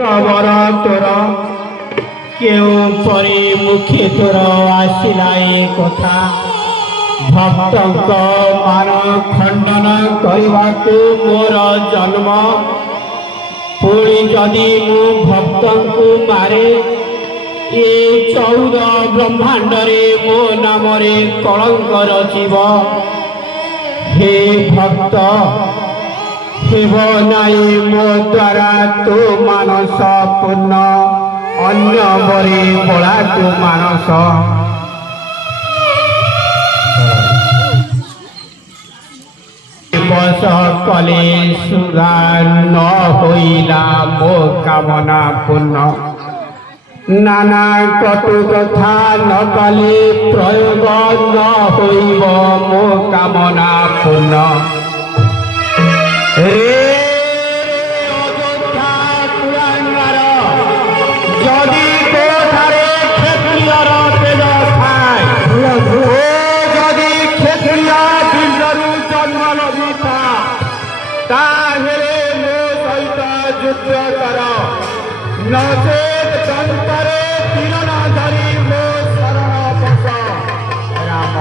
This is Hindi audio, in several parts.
खबर तोर क्यों परी मुखे तोर आसिला ए कथा भक्त मान खंडन करने को मोर जन्म पुणी जदि मु भक्त को मारे ये 14 ब्रह्मांड रे मो नाम रे कलंक रचिब हे भक्त हेब नाई मो द्वारा तो मानस पूर्ण अन्य बरे बड़ा तो मानस बस कले सुधा न होइला मो कामना पूर्ण नाना कटु कथा न कले प्रयोग न होइब मो कामना पूर्ण रे अयोध्या पुराणर जदि तोठारे क्षत्रियर तेज थाए ओ जदि क्षत्रिय बिंदु जन्म लभिता ताहेले मो सहित युद्ध कर नचेत दंतरे तीर न धरी मो शरण पश राम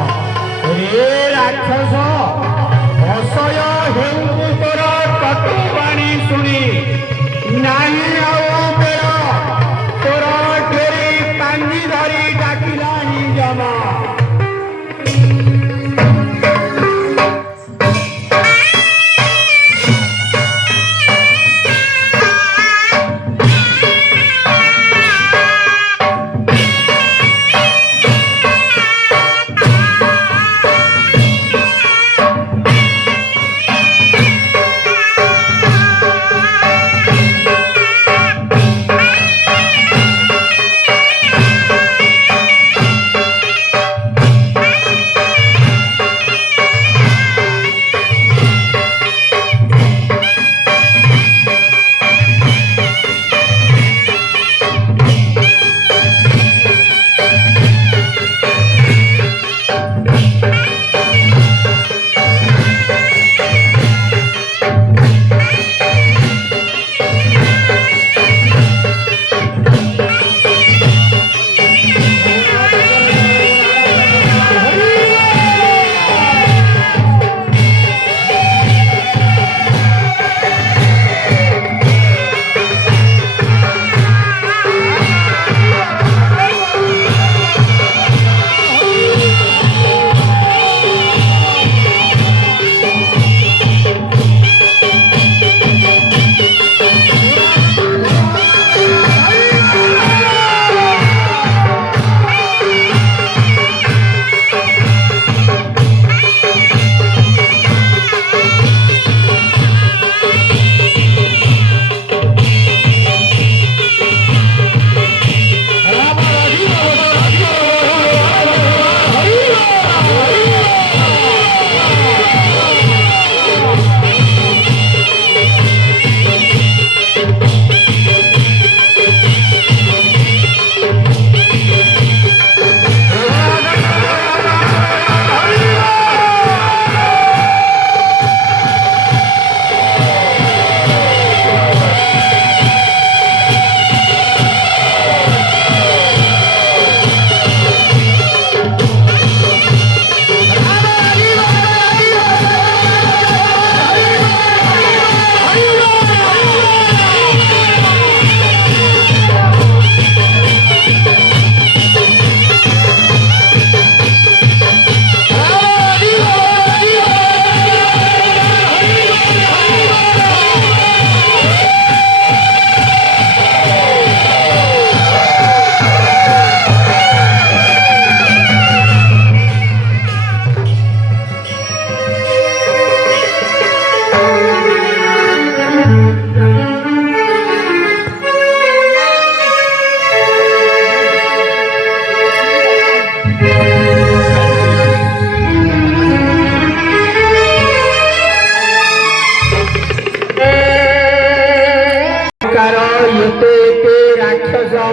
रे राक्षस असय हेतु तोर कटुवाणी शुणी नाही आउ बेड़ तोर डेरी पांजी धरी डाकिलानी जमा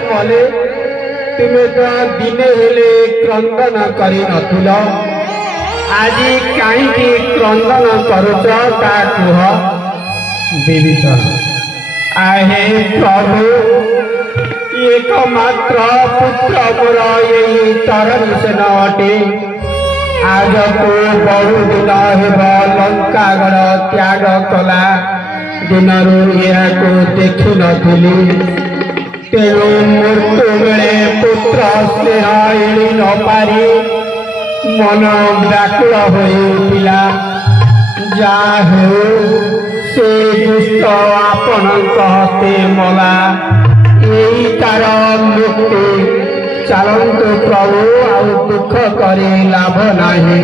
मले तुम्हें तो दिने हेले क्रंदन करी नथिल आज कहीं क्रंदन करुच ता कह विभीषण आहे प्रभु एकमात्र पुत्र मोर यही तरनिशन अटे आज को बहु दिन हेब लंकागढ़ त्याग कला दिनरू यह देखी नथिली तेणु मृत्यु बेले पुत्र स्नेह एड़ी न पारी मन व्याकुल हो उठिला जाहु से दुष्ट आपण हस्ते मला यही तार मुक्ति चलतु प्रभु आ दुख करे लाभ नाही।